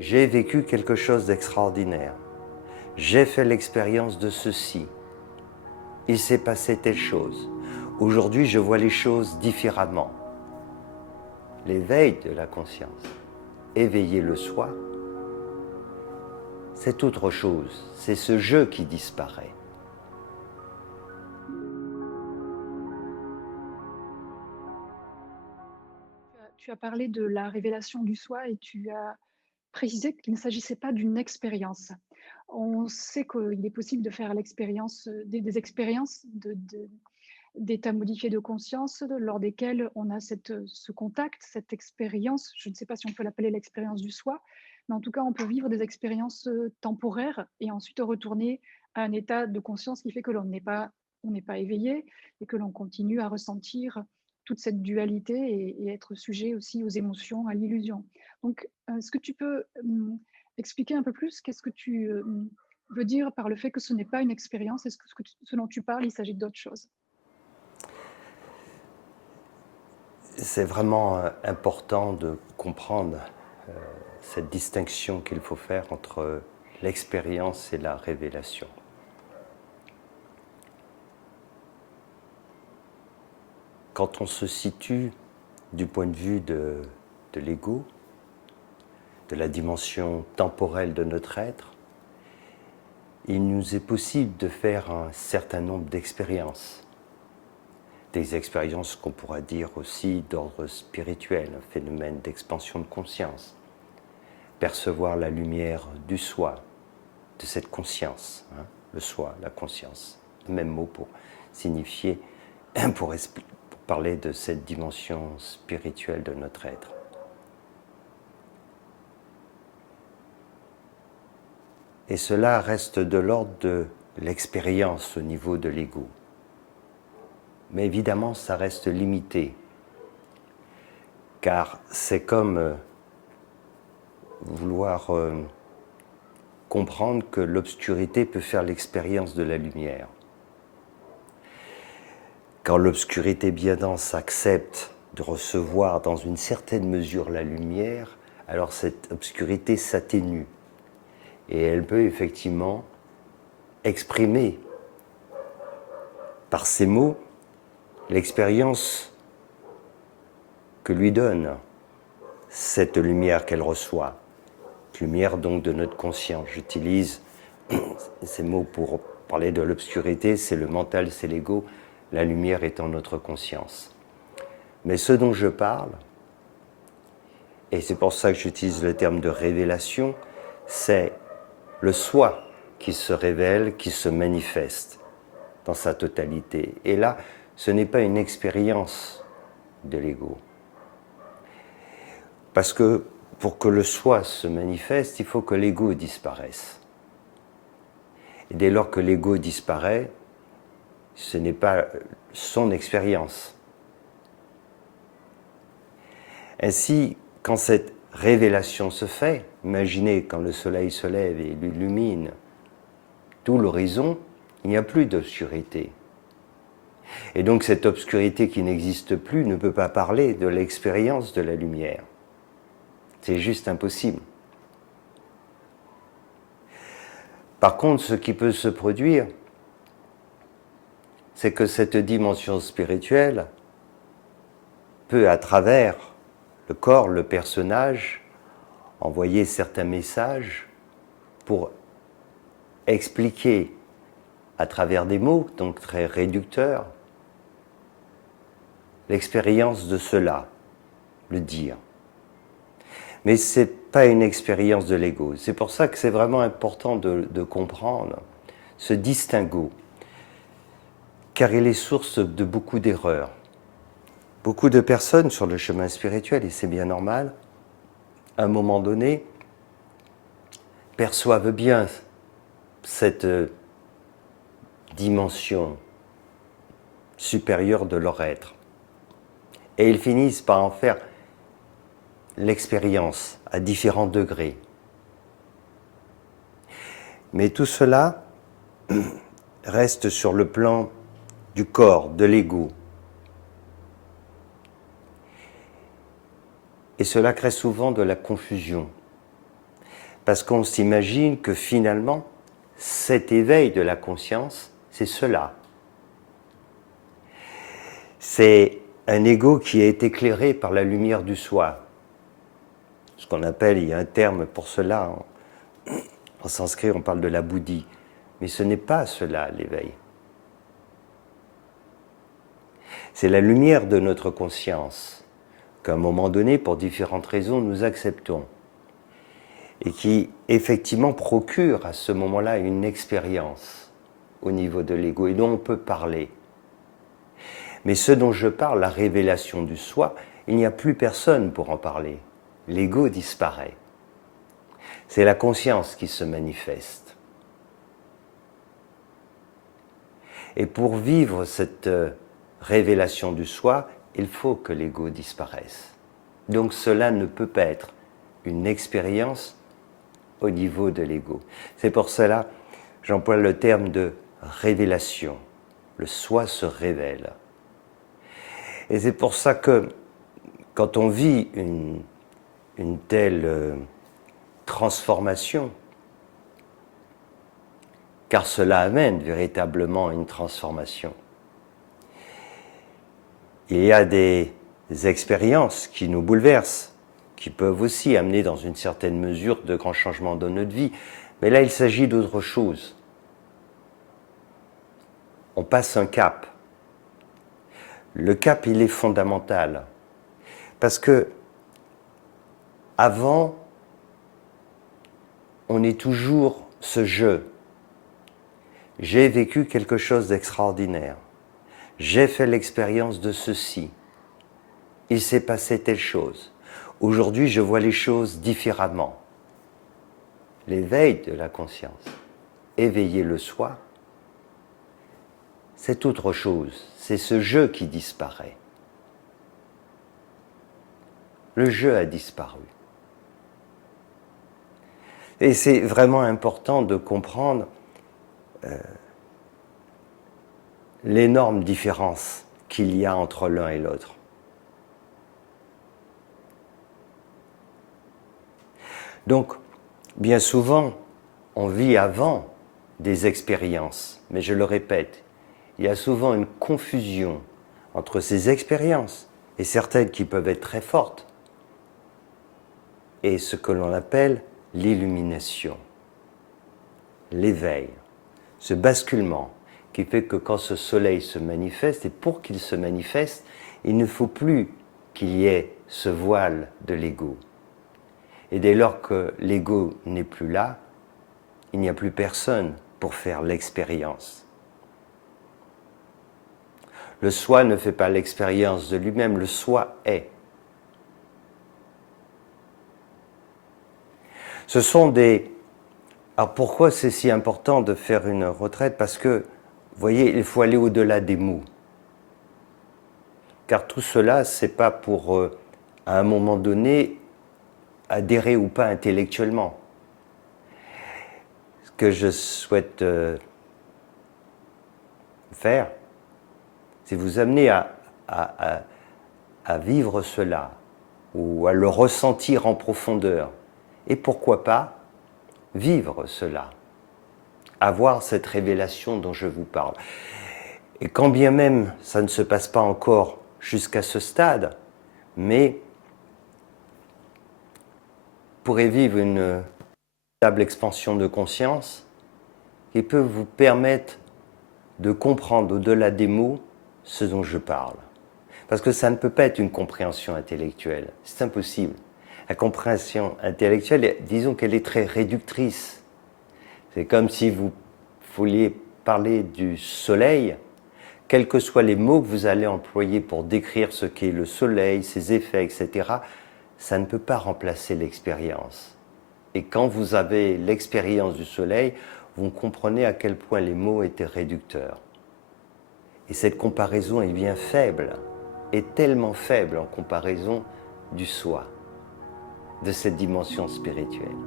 j'ai vécu quelque chose d'extraordinaire. J'ai fait l'expérience de ceci. Il s'est passé telle chose. Aujourd'hui, je vois les choses différemment. L'éveil de la conscience, éveiller le soi, c'est autre chose. C'est ce jeu qui disparaît. Tu as parlé de la révélation du soi et tu as précisé qu'il ne s'agissait pas d'une expérience. On sait qu'il est possible de faire l'expérience, des expériences d'états modifiés de conscience lors desquels on a ce contact, cette expérience. Je ne sais pas si on peut l'appeler l'expérience du soi, mais en tout cas, on peut vivre des expériences temporaires et ensuite retourner à un état de conscience qui fait que on n'est pas éveillé et que l'on continue à ressentir toute cette dualité et être sujet aussi aux émotions, à l'illusion. Donc, est-ce que tu peux expliquer un peu plus qu'est-ce que tu veux dire par le fait que ce n'est pas une expérience? Est-ce que ce dont tu parles, il s'agit d'autre chose? C'est vraiment important de comprendre cette distinction qu'il faut faire entre l'expérience et la révélation. Quand on se situe du point de vue de l'ego, de la dimension temporelle de notre être, il nous est possible de faire un certain nombre d'expériences. Des expériences qu'on pourra dire aussi d'ordre spirituel, un phénomène d'expansion de conscience. Percevoir la lumière du soi, de cette conscience, hein, le soi, la conscience. Le même mot pour signifier, pour parler de cette dimension spirituelle de notre être. Et cela reste de l'ordre de l'expérience au niveau de l'ego. Mais évidemment, ça reste limité, car c'est comme vouloir comprendre que l'obscurité peut faire l'expérience de la lumière. Quand l'obscurité bien dense accepte de recevoir dans une certaine mesure la lumière, alors cette obscurité s'atténue et elle peut effectivement exprimer par ses mots l'expérience que lui donne cette lumière qu'elle reçoit, lumière donc de notre conscience. J'utilise ces mots pour parler de l'obscurité, c'est le mental, c'est l'ego, la lumière étant notre conscience. Mais ce dont je parle, et c'est pour ça que j'utilise le terme de révélation, c'est le soi qui se révèle, qui se manifeste dans sa totalité. Et là, ce n'est pas une expérience de l'ego. Parce que pour que le soi se manifeste, il faut que l'ego disparaisse. Et dès lors que l'ego disparaît, ce n'est pas son expérience. Ainsi, quand cette révélation se fait, imaginez quand le soleil se lève et illumine tout l'horizon, il n'y a plus d'obscurité. Et donc cette obscurité qui n'existe plus ne peut pas parler de l'expérience de la lumière. C'est juste impossible. Par contre, ce qui peut se produire, c'est que cette dimension spirituelle peut, à travers le corps, le personnage, envoyer certains messages pour expliquer à travers des mots, donc très réducteurs, l'expérience de cela, le dire. Mais ce n'est pas une expérience de l'ego. C'est pour ça que c'est vraiment important de comprendre ce distinguo, car il est source de beaucoup d'erreurs. Beaucoup de personnes sur le chemin spirituel, et c'est bien normal, à un moment donné, perçoivent bien cette dimension supérieure de leur être. Et ils finissent par en faire l'expérience à différents degrés. Mais tout cela reste sur le plan du corps, de l'ego. Et cela crée souvent de la confusion. Parce qu'on s'imagine que finalement, cet éveil de la conscience, c'est cela. C'est un ego qui est éclairé par la lumière du soi. Ce qu'on appelle, il y a un terme pour cela, en sanskrit on parle de la bouddhi. Mais ce n'est pas cela l'éveil. C'est la lumière de notre conscience qu'à un moment donné, pour différentes raisons, nous acceptons. Et qui effectivement procure à ce moment-là une expérience au niveau de l'ego et dont on peut parler. Mais ce dont je parle, la révélation du soi, il n'y a plus personne pour en parler. L'ego disparaît. C'est la conscience qui se manifeste. Et pour vivre cette révélation du soi, il faut que l'ego disparaisse. Donc cela ne peut pas être une expérience au niveau de l'ego. C'est pour cela que j'emploie le terme de révélation. Le soi se révèle. Et c'est pour ça que quand on vit une telle transformation, car cela amène véritablement une transformation, il y a des expériences qui nous bouleversent, qui peuvent aussi amener dans une certaine mesure de grands changements dans notre vie. Mais là, il s'agit d'autre chose. On passe un cap. Le cap, il est fondamental. Parce que, avant, on est toujours ce jeu. J'ai vécu quelque chose d'extraordinaire. J'ai fait l'expérience de ceci. Il s'est passé telle chose. Aujourd'hui, je vois les choses différemment. L'éveil de la conscience, éveiller le soi, c'est autre chose. C'est ce jeu qui disparaît. Le jeu a disparu. Et c'est vraiment important de comprendre l'énorme différence qu'il y a entre l'un et l'autre. Donc, bien souvent, on vit avant des expériences, mais je le répète, il y a souvent une confusion entre ces expériences, et certaines qui peuvent être très fortes, et ce que l'on appelle l'illumination, l'éveil, ce basculement qui fait que quand ce soleil se manifeste, et pour qu'il se manifeste, il ne faut plus qu'il y ait ce voile de l'ego. Et dès lors que l'ego n'est plus là, il n'y a plus personne pour faire l'expérience. Le soi ne fait pas l'expérience de lui-même, le soi est. Ce sont des... Alors pourquoi c'est si important de faire une retraite? Parce que, vous voyez, il faut aller au-delà des mots. Car tout cela, ce n'est pas pour, à un moment donné, adhérer ou pas intellectuellement. Ce que je souhaite faire, c'est vous amener à vivre cela, ou à le ressentir en profondeur. Et pourquoi pas vivre cela, avoir cette révélation dont je vous parle. Et quand bien même ça ne se passe pas encore jusqu'à ce stade, mais pourrez vivre une véritable expansion de conscience qui peut vous permettre de comprendre au-delà des mots ce dont je parle. Parce que ça ne peut pas être une compréhension intellectuelle, c'est impossible. La compréhension intellectuelle, disons qu'elle est très réductrice. C'est comme si vous vouliez parler du soleil, quels que soient les mots que vous allez employer pour décrire ce qu'est le soleil, ses effets, etc., ça ne peut pas remplacer l'expérience. Et quand vous avez l'expérience du soleil, vous comprenez à quel point les mots étaient réducteurs. Et cette comparaison est bien faible, est tellement faible en comparaison du soi, de cette dimension spirituelle.